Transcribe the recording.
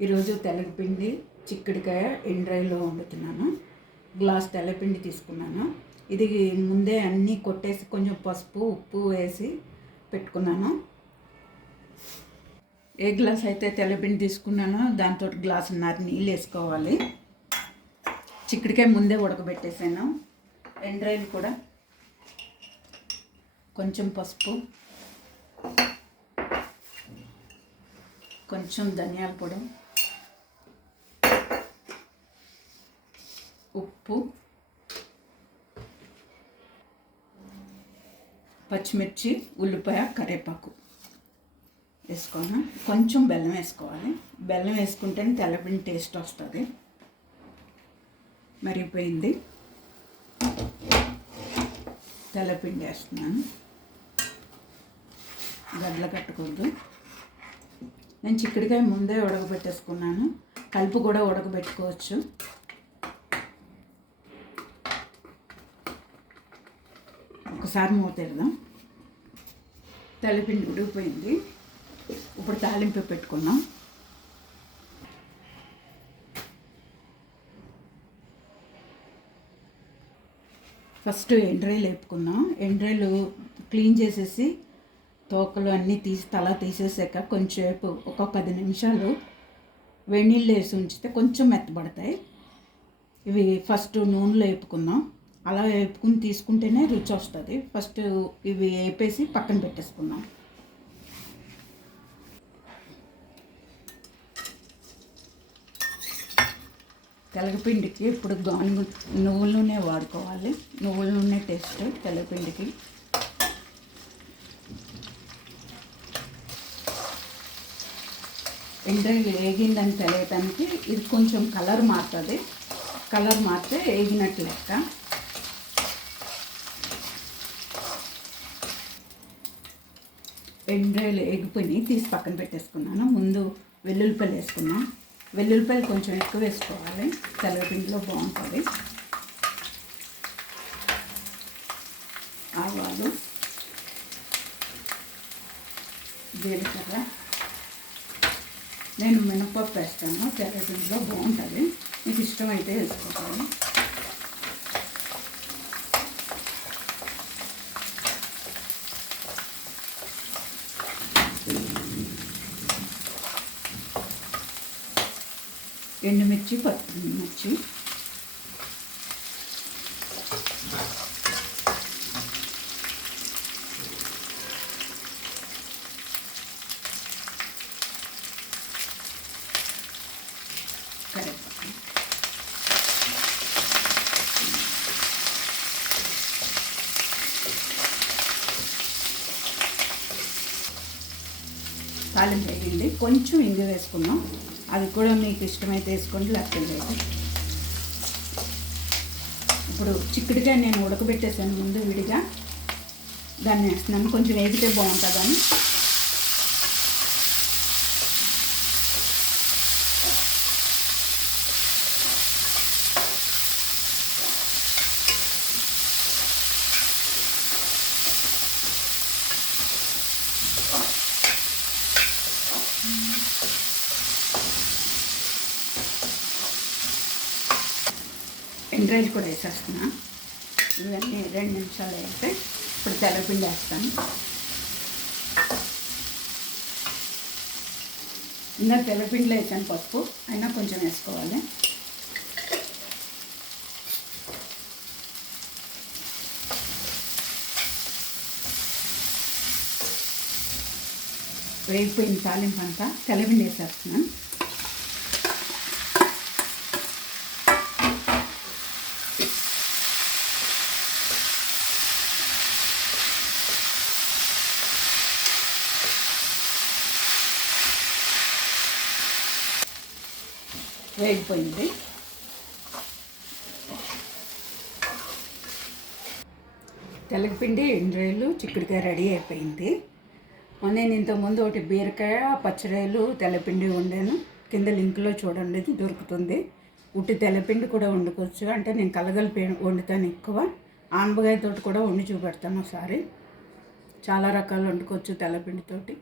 ఈరోజు తెల్లపిండి చిక్కుడుకాయ ఎండ్రైలో వండుతున్నాను. గ్లాస్ తెల్లపిండి తీసుకున్నాను. ఇది ముందే అన్నీ కొట్టేసి కొంచెం పసుపు ఉప్పు వేసి పెట్టుకున్నాను. ఏ గ్లాస్ అయితే తెల్లపిండి తీసుకున్నానో దాంతో గ్లాసున్నర నీళ్ళు వేసుకోవాలి. చిక్కుడుకాయ ముందే ఉడకబెట్టేసాను. ఎండ్రాయిలు కూడా కొంచెం పసుపు కొంచెం ధనియాల పొడి ఉప్పు పచ్చిమిర్చి ఉల్లిపాయ కరివేపాకు వేసుకోను కొంచెం బెల్లం వేసుకోవాలి. బెల్లం వేసుకుంటేనే తెల్లపిండి టేస్ట్ వస్తుంది. మరిగిపోయింది. తెల్లపిండి వేస్తున్నాను. గడ్డలు కట్టకూడదు నేను చిక్కడికాయ ముందే ఉడకబెట్టేసుకున్నాను. కలుపు కూడా ఉడకబెట్టుకోవచ్చు. ఒకసారి మూత తెరదాం తెల్లపిండి ఉడికిపోయింది. ఇప్పుడు తాలింపు పెట్టుకున్నాం ఫస్ట్ ఎండ్రాయిలు వేపుకున్నాం ఎండ్రాయిలు క్లీన్ చేసేసి తోకలు అన్నీ తీసి తల తీసేసాక కొంచెంసేపు ఒక పది నిమిషాలు వెన్నీళ్ళు వేసి ఉంచితే కొంచెం మెత్తబడతాయి. ఇవి ఫస్ట్ నూనెలో వేపుకుందాం. అలా వేపుకుని తీసుకుంటేనే రుచి వస్తుంది. ఫస్ట్ ఇవి వేపేసి పక్కన పెట్టేసుకుందాం. తెలగపిండికి ఇప్పుడు గానుగ నువ్వుల నూనె వాడుకోవాలి. నువ్వుల నూనె టేస్ట్ తెలగపిండికి. ఎండ్రాయిల్ వేగిందని తెలియటానికి ఇది కొంచెం కలర్ మారుతుంది. కలర్ మారితే వేగినట్టు లెక్క. ఎండ్రాయిలు ఎగిపోయినాయి తీసి పక్కన పెట్టేసుకున్నాను. ముందు వెల్లుల్లిపాయలు వేసుకున్నాం. వెల్లుల్లిపాయలు కొంచెం ఎక్కువ వేసుకోవాలి. తెల్లపిండిలో బాగుంటుంది. ఆవాలు జీలకర్ర. నేను మినపప్పు వేస్తాను. తెల్లపిండిలో బాగుంటుంది. మీకు ఇష్టమైతే వేసుకోవాలి ఎండుమిర్చి పచ్చిమిర్చి. తాలింపు వేయండి. కొంచెం ఇంగు వేసుకున్నాం. అది కూడా మీకు ఇష్టమైతే వేసుకోండి లేకపోతే లేదు. ఇప్పుడు చిక్కుడుగా నేను ఉడకబెట్టేసాను ముందు విడిగా. దాన్ని వేస్తున్నాను. కొంచెం వేగితే బాగుంటుందని. ఎండ్రాయిల్ కూడా వేసేస్తున్నా. ఇవన్నీ రెండు నిమిషాలు అయితే ఇప్పుడు తెల్లపిండి వేస్తాను. ఇంకా తెల్లపిండిలో వేసాను పప్పు అయినా కొంచెం వేసుకోవాలి. వేగిపోయిన తాలింపు అంతా తెల్లపిండి వేసేస్తున్నాను. వేగిపోయింది. తెల్లగపిండి ఎండ్రాయిలు చిక్కుడుకాయ రెడీ అయిపోయింది. నేను ఇంతకుముందు ఒకటి బీరకాయ పచ్చరాయలు తెల్లపిండి వండాను. కింద లింక్లో చూడండి దొరుకుతుంది. ఉట్టి తెల్లపిండి కూడా వండుకోవచ్చు. అంటే నేను కలగలిపి వండుతాను ఎక్కువ. ఆనపకాయతోటి కూడా వండి చూపెడతాను ఒకసారి. చాలా రకాలు వండుకోవచ్చు తెల్లపిండితోటి